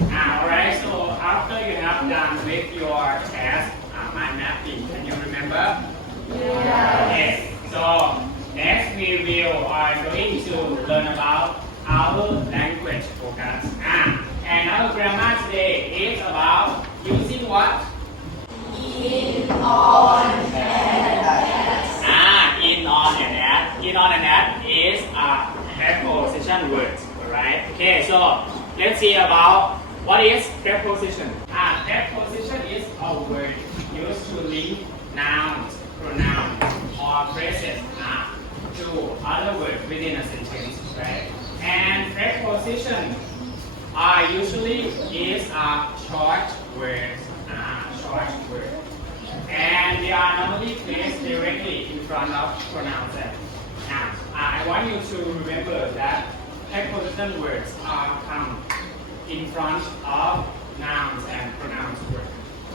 Alright, so after you have done with your test, mind mapping, can you remember? Yeah. Yes. So next we will are going to learn about our language focus. And our grammar today is about using what? In, on, and at. In, on, and at. In, on, and at is a preposition words. Alright. Okay. So let's see about what is preposition. Preposition is a word used to link nouns, pronouns, or phrases to other words within a sentence, right? And preposition usually is a short words, and they are normally placed directly in front of pronouns and nouns. I want you to remember that preposition words come in front of nouns and pronouns words.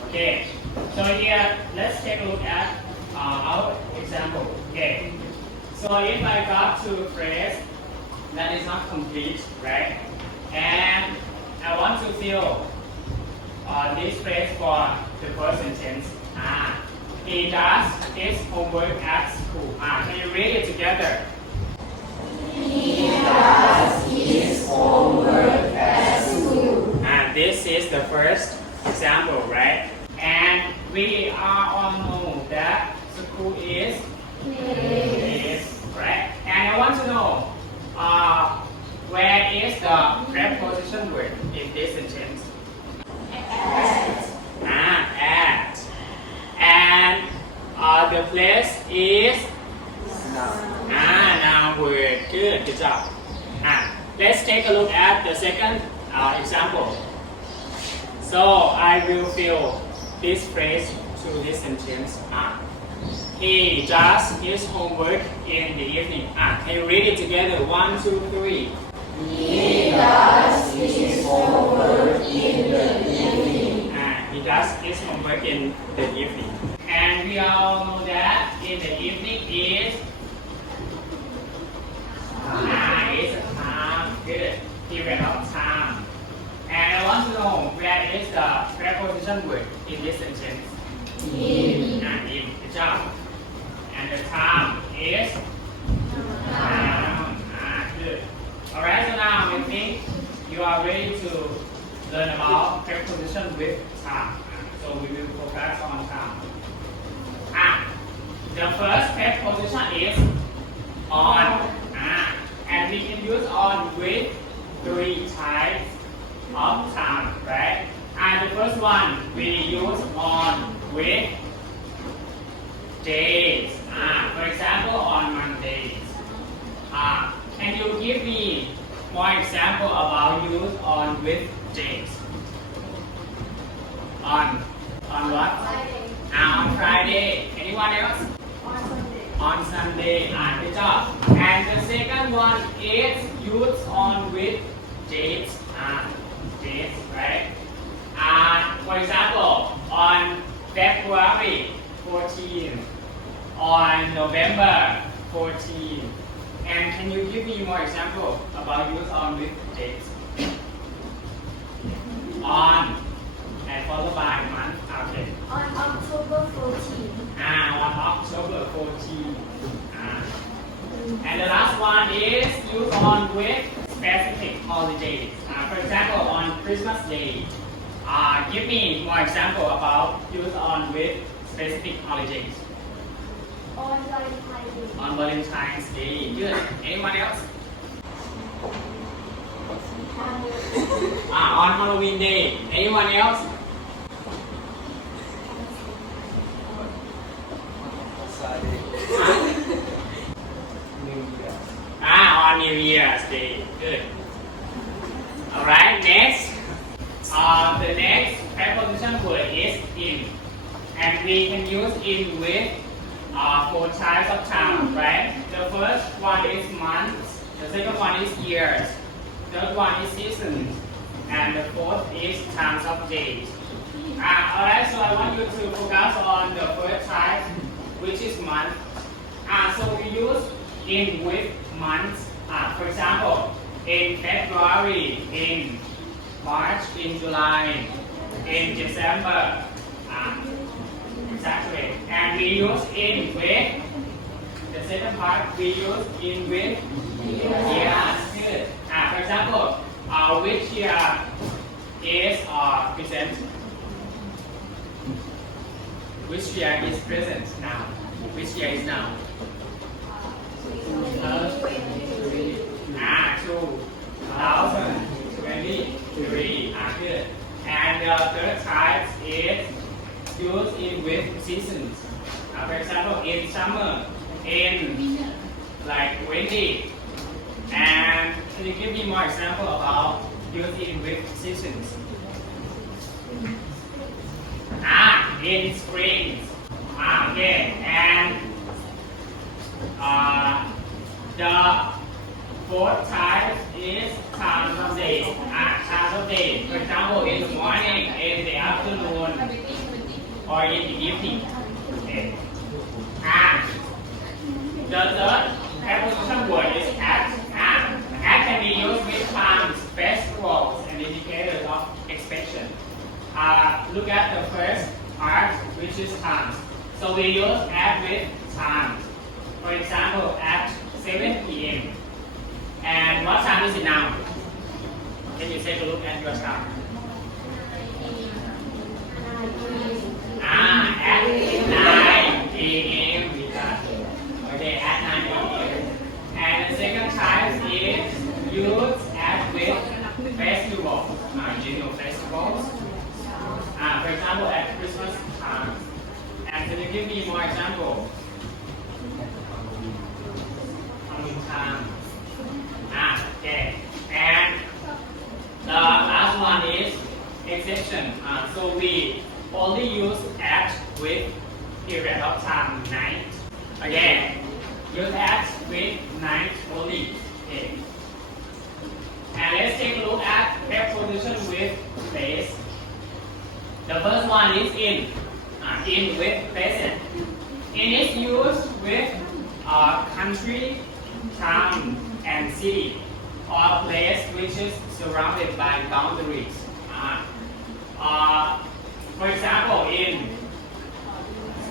Okay, so here let's take a look at our example. Okay, so if I got to a phrase that is not complete, right, and I want to fill this phrase for the first sentence. He does his homework at school. Can you read it together? He does his homework at school. And this is the first example, right? And we all know that school is right? And I want to know where is the preposition word in this sentence? At. At. And the place is noun word. Good job. Let's take a look at the second example. So I will fill this phrase to this sentence. He does his homework in the evening. Can you read it together? 1, 2, 3. He does his homework in the evening. He does his homework in the evening. And we all know that in the evening is is a time. Good. Period of time. And I want to know where is the preposition word in this sentence? In. In. Good job. And the time is noun. Good. Alright, so now I think you are ready to learn about preposition with time. So we will focus on time. The first preposition is on. And we can use on with 3 types of time, right? And the first one we use on with days. For example, on Mondays. Can you give me more example about use on with days? On what? Friday. On Friday. Anyone else? On Sunday. On Sunday. Good job. And the second one is used on with dates. Dates, right? For example, on February 14, on November 14. And can you give me more example about use on with dates? On and followed by month. Okay. On October 14. On October 14. And the last one is used on with specific holidays. For example, on Christmas Day. Give me more example about use on with specific holidays. On Valentine's Day. On Valentine's Day. Good. Anyone else? On Halloween Day. Anyone else? On New Year's Day. Good. Alright, next. The next preposition word is in. And we can use in with 4 types of time, right? The first one is months, the second one is years, third one is seasons, and the fourth is times of days. Alright, so I want you to focus on the first type, which is month. So we use in with months. For example, in February, in March, in July, in December. Exactly. And we use in with. The second part we use in with years. Good. For example, which year is present? Which year is present now? Which year is now? 2023. Good. And the third type is used in with seasons. For example, in summer, in like windy. And can you give me more example about using with seasons? In spring. Okay. And the fourth type is times of day. Times of day. For example, in the morning, in the afternoon, or in the evening. Okay. The third preposition word is at. At can be used with times, festivals, and indicators of expression. Look at the first part, which is times. So we use at with times. For example, at 7 p.m. And what time is it now? Can you take a look at your time? At 9 p.m. Okay, at 9 a.m. And the second type is used at with festivals, general festivals. For example, at Christmas time. And can you give me more example? Halloween time. Okay. And the last one is exception. So we only use at with period of time night. Again, use at with night only. Okay. And let's take a look at preposition with place. The first one is in with present. In is used with country, town, and city, or place which is surrounded by boundaries. For example, in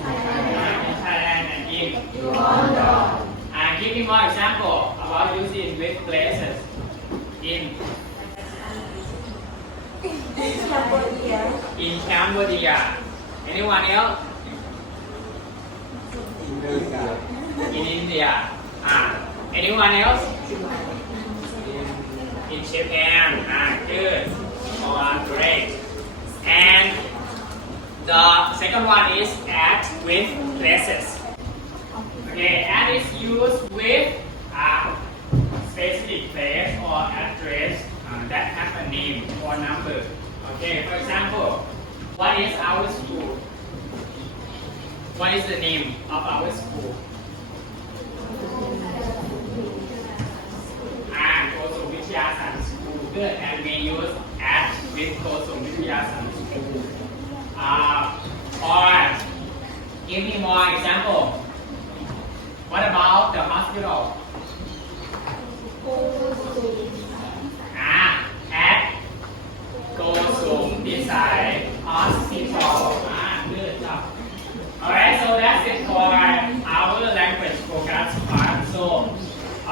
Thailand and in London. Give me more example about using with places. In Cambodia. Anyone else? In India. Anyone else? In Japan. Good. Great. And the second one is at with places. Okay, at is used with a specific place or address that have a name or number. Okay, for example, what is our school? What is the name of our school? Koso Vichyasan School. Good, and we use at with Koso Vichyasan School. Or give me more example. What about the hospital? At Koso Desai Hospital. Good job. Alright, so that's it for our language focus part. So I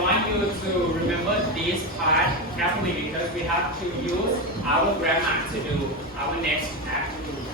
want you to remember this part carefully because we have to use our grammar to do our next activity.